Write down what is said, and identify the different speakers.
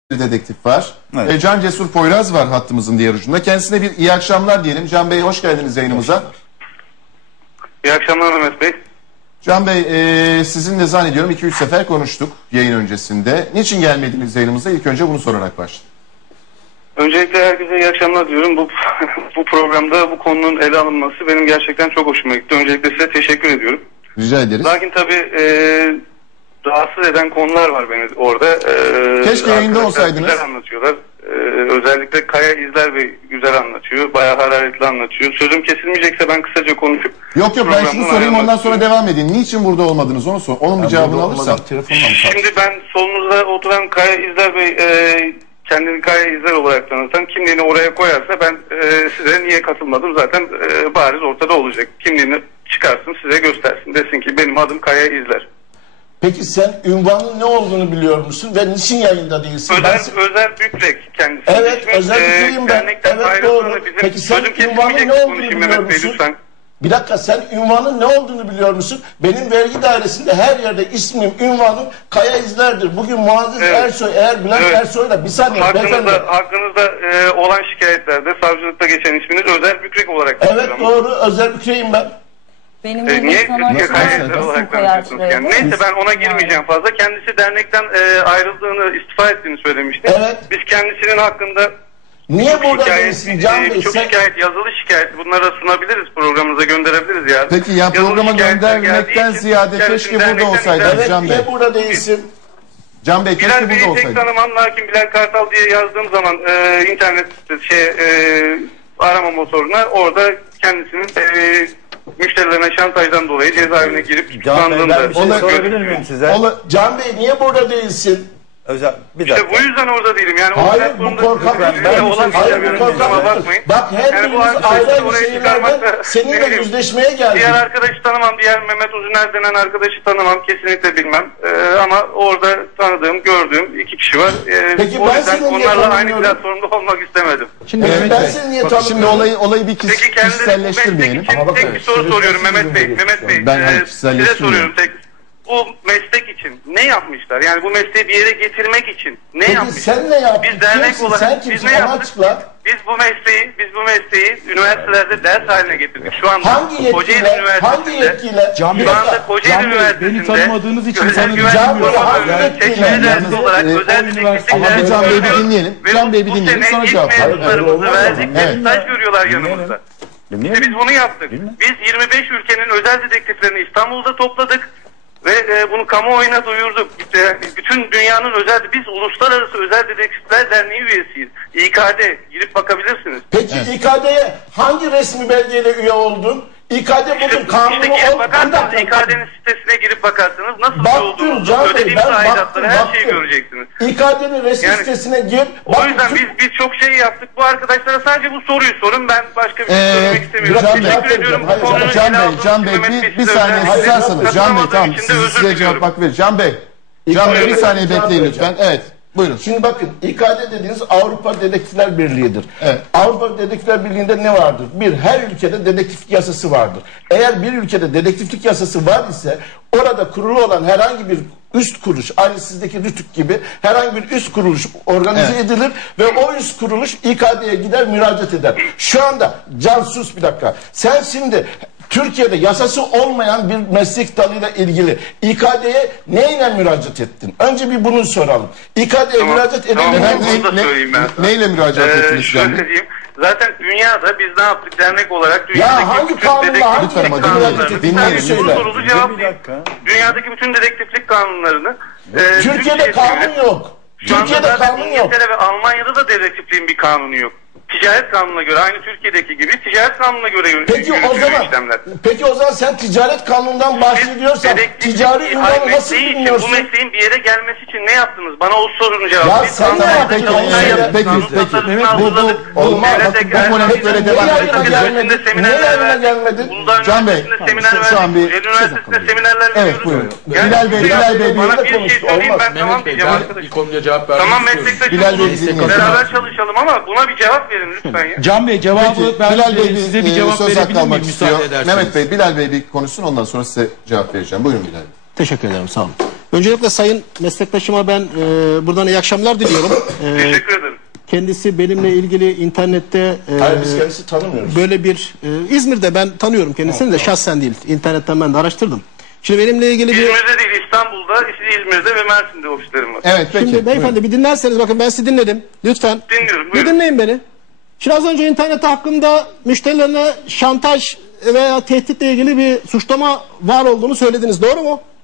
Speaker 1: dedektif var.
Speaker 2: Evet.
Speaker 1: Can Cesur Poyraz var hattımızın diğer ucunda. Kendisine bir iyi akşamlar diyelim. Can Bey hoş geldiniz yayınımıza.
Speaker 3: İyi akşamlar Mehmet Bey.
Speaker 1: Can Bey sizinle zannediyorum 2-3 sefer konuştuk yayın öncesinde. Niçin gelmediniz yayınımıza? İlk önce bunu sorarak başlayalım.
Speaker 3: Öncelikle herkese iyi akşamlar diyorum. Bu programda bu konunun ele alınması benim gerçekten çok hoşuma gitti. Öncelikle size teşekkür ediyorum.
Speaker 1: Rica ederiz.
Speaker 3: Lakin tabii rahatsız eden konular var beni orada.
Speaker 1: Keşke yayında olsaydınız.
Speaker 3: Güzel anlatıyorlar. Özellikle Kaya İzler Bey güzel anlatıyor. Bayağı hararetli anlatıyor. Sözüm kesilmeyecekse ben kısaca konuşup...
Speaker 1: Yok ben şunu sorayım ondan sonra devam edin. Niçin burada olmadınız onu sor. Onun bir cevabını alırsam.
Speaker 3: Şimdi ben solunuzda oturan Kaya İzler Bey... kendini Kaya İzler olarak tanıtan kimliğini oraya koyarsa ben size niye katılmadım zaten bariz ortada olacak. Kimliğini çıkarsın size göstersin. Desin ki benim adım Kaya İzler.
Speaker 2: Peki sen ünvanın ne olduğunu biliyor musun ve niçin yayında değilsin?
Speaker 3: Özer Büklek kendisi.
Speaker 2: Evet, Özer Büklek'im ben. Evet, doğru. Peki sen ünvanın ne olduğunu biliyor musun? Bir dakika, sen ünvanın ne olduğunu biliyor musun? Benim vergi dairesinde her yerde ismim, ünvanım Kaya İzler'dir. Bugün Muazzez Ersoy, eğer Bülent Ersoy'la bir saniye
Speaker 3: Hakkınızda olan şikayetlerde savcılıkta geçen isminiz Özer Büklek olarak.
Speaker 2: Evet doğru, Özer Büklek'im ben.
Speaker 3: Niye Kaya İzler olarak tanıtıyorsunuz yani? Neyse ben ona girmeyeceğim fazla. Kendisi dernekten ayrıldığını, istifa ettiğini söylemişti.
Speaker 2: Evet.
Speaker 3: Biz kendisinin hakkında
Speaker 2: niye burada değilsin Can Bey?
Speaker 3: Çok şikayet, yazılı şikayet. Bunlara sunabiliriz, programımıza gönderebiliriz ya.
Speaker 1: Peki ya programa göndermekten ziyade keşke burada olsaydınız
Speaker 2: evet,
Speaker 1: Can Bey.
Speaker 2: Niye burada değilsin?
Speaker 1: Can Bey keşke burada
Speaker 3: Bilal Bey'i
Speaker 1: olsaydınız.
Speaker 3: tek tanımam, lakin Bilal Kartal diye yazdığım zaman internet arama motoruna orada kendisinin müşterilerine şantajdan dolayı cezaevine girip
Speaker 4: Can Bey, ben bir şey
Speaker 3: tutuklandığında
Speaker 4: sorabilir miyim size?
Speaker 2: Can Bey niye burada değilsin?
Speaker 4: Bir dakika.
Speaker 3: İşte bu yüzden orada değilim. Yani
Speaker 2: hayır bu korkak. Bak her birimiz ayrı şeylerde seninle yüzleşmeye geldik.
Speaker 3: Diğer arkadaşı tanımam. Diğer Mehmet Uzuner denen arkadaşı tanımam. Kesinlikle bilmem. Ama orada tanıdığım, gördüğüm iki kişi var.
Speaker 2: Peki
Speaker 3: o
Speaker 2: ben
Speaker 3: yüzden
Speaker 2: seni niye
Speaker 3: onlarla aynı
Speaker 2: tanımıyorum?
Speaker 3: platformda olmak istemedim.
Speaker 1: Şimdi
Speaker 2: ben seni niye tanımıyorum?
Speaker 1: Şimdi olayı bir
Speaker 3: Peki kendiniz bu meslek
Speaker 1: kişiselleştirmeyelim.
Speaker 3: için tek bir soru soruyorum Mehmet Bey. Mehmet Bey,
Speaker 1: Ben
Speaker 3: size soruyorum tek. Bu meslek için ne yapmışlar? Yani bu mesleği bir yere getirmek için ne
Speaker 2: Peki
Speaker 3: yapmışlar?
Speaker 2: sen ne yaptın?
Speaker 3: Biz dernek
Speaker 2: Kimsin?
Speaker 3: olarak
Speaker 2: Sen
Speaker 3: biz
Speaker 2: kimsin?
Speaker 3: ne
Speaker 2: Bana
Speaker 3: yaptık?
Speaker 2: açıkla.
Speaker 3: Biz bu mesleği üniversitelerde ders haline getirdik. Şu anda
Speaker 2: Hangi
Speaker 3: Kocaeli
Speaker 2: yetkiyle? Hangi
Speaker 3: Üniversitesi'nde
Speaker 2: yetkiyle?
Speaker 3: şu anda Kocaeli Üniversitesi'nde
Speaker 5: beni tanımadığınız için
Speaker 3: özel
Speaker 5: sanırım
Speaker 3: güvenlik
Speaker 2: Can Bey,
Speaker 3: koruma
Speaker 2: hangi
Speaker 3: bölümü
Speaker 2: yetkiyle?
Speaker 3: seçmeli dersi olarak özel dedektiflik
Speaker 1: Ama
Speaker 3: dersi
Speaker 1: Can Bey'i bir
Speaker 3: görüyoruz.
Speaker 1: dinleyelim.
Speaker 3: Ve
Speaker 1: Can Bey'i bir
Speaker 3: bu
Speaker 1: dinleyelim,
Speaker 3: sene
Speaker 1: sonra
Speaker 3: ilk
Speaker 1: cevap verelim.
Speaker 3: mezunlarımızı verdik.
Speaker 1: Evet.
Speaker 3: Staj görüyorlar yanımızda. İşte biz bunu yaptık. Biz 25 ülkenin özel dedektiflerini İstanbul'da topladık. Ve bunu kamuoyuna duyurduk. İşte bütün dünyanın biz Uluslararası Özel Dedektifler Derneği üyesiyiz. İKD girip bakabilirsiniz.
Speaker 2: Peki İKD'ye hangi resmi belgeyle üye oldun? İKD bugün kanunu
Speaker 3: girip bakarsanız İKD'nin sitesine girip bakarsanız nasıl
Speaker 2: baktım
Speaker 3: olduğumuzu,
Speaker 2: Can Bey,
Speaker 3: ödediğimiz
Speaker 2: ben
Speaker 3: aidatları her
Speaker 2: baktım.
Speaker 3: şeyi göreceksiniz.
Speaker 2: İKD'nin resmi sitesine gir.
Speaker 3: O yüzden biz çok şey yaptık. Bu arkadaşlara sadece bu soruyu sorun. Ben başka bir şey söylemek istemiyorum.
Speaker 1: Can Bey,
Speaker 3: Teşekkür ediyorum. Bu konuyu
Speaker 1: Can Bey bir saniye susarsanız. Can Bey tamam size cevap bak verin. Can Bey bir saniye bekleyin lütfen. Evet. Buyurun.
Speaker 2: Şimdi bakın İKD dediğiniz Avrupa Dedektifler Birliği'dir.
Speaker 1: Evet.
Speaker 2: Avrupa Dedektifler Birliği'nde ne vardır? Her ülkede dedektiflik yasası vardır. Eğer bir ülkede dedektiflik yasası var ise orada kurulu olan herhangi bir üst kuruluş, aynı sizdeki RTÜK gibi herhangi bir üst kuruluş organize edilir ve o üst kuruluş İKD'ye gider müracaat eder. Şu anda Can sus bir dakika. Sen şimdi Türkiye'de yasası olmayan bir meslek dalıyla ilgili İKD'ye neyle müracaat ettin? Önce bir bunu soralım. İKD'ye müracaat
Speaker 1: Neyle müracaat ettiniz?
Speaker 3: Şöyle diyeyim. Zaten dünyada biz ne yaptık dernek olarak dünyadaki
Speaker 2: hangi
Speaker 3: bütün
Speaker 2: kanunla, hangi
Speaker 3: dedektiflik kanunlarını dünyadaki bütün dedektiflik kanunlarını
Speaker 2: Türkiye'de kanun yok. Türkiye'de kanun yok.
Speaker 3: İngiltere ve Almanya'da da dedektifliğin bir kanunu yok. Ticaret kanununa göre aynı Türkiye'deki gibi ticaret kanununa göre yürütülüyor işlemler.
Speaker 2: Peki o zaman sen ticaret kanunundan bahsediyorsan ticari ünvanı nasıl bilmiyorsun?
Speaker 3: Bu mesleğin bir yere gelmesi için ne yaptınız? Bana o sorunun cevabı.
Speaker 2: Ya sen ne yaptın?
Speaker 1: Peki. Bu polemik böyle devam edecek.
Speaker 2: Niye yayına gelmedi?
Speaker 1: Can Bey şu an bir
Speaker 3: seminerler
Speaker 1: evet buyurun. Bilal Bey
Speaker 3: bana bir şey söyleyeyim ben tamam diyeceğim
Speaker 5: bir konuya cevap vermek
Speaker 3: tamam meslektaşım beraber çalışalım ama buna bir cevap verin lütfen ya.
Speaker 5: Can Bey cevabı ben
Speaker 1: Bilal Bey
Speaker 5: size bir cevap
Speaker 1: söz hakkı
Speaker 5: verebilir
Speaker 1: almak
Speaker 5: miyim
Speaker 1: istiyor.
Speaker 5: müsaade ederseniz?
Speaker 1: Mehmet Bey, Bilal Bey bir konuşsun ondan sonra size cevap vereceğim. Buyurun Bilal Bey.
Speaker 6: Teşekkür ederim, sağ olun. Öncelikle sayın meslektaşıma ben buradan iyi akşamlar diliyorum.
Speaker 3: Teşekkür ederim.
Speaker 6: Kendisi benimle ilgili internette
Speaker 2: Hayır, biz kendisi tanımıyoruz.
Speaker 6: böyle bir İzmir'de ben tanıyorum kendisini de şahsen değil. İnternetten ben de araştırdım. Şimdi benimle ilgili bir...
Speaker 3: İzmir'de değil, İstanbul'da, İzmir'de ve Mersin'de ofislerim var.
Speaker 1: Evet peki.
Speaker 6: Şimdi beyefendi bir dinlerseniz, bakın ben sizi dinledim. Lütfen.
Speaker 3: Dinliyorum,
Speaker 6: Bir
Speaker 3: buyurun.
Speaker 6: dinleyin beni. Şimdi az önce internet hakkında müşterilerine şantaj veya tehditle ilgili bir suçlama var olduğunu söylediniz. Doğru mu?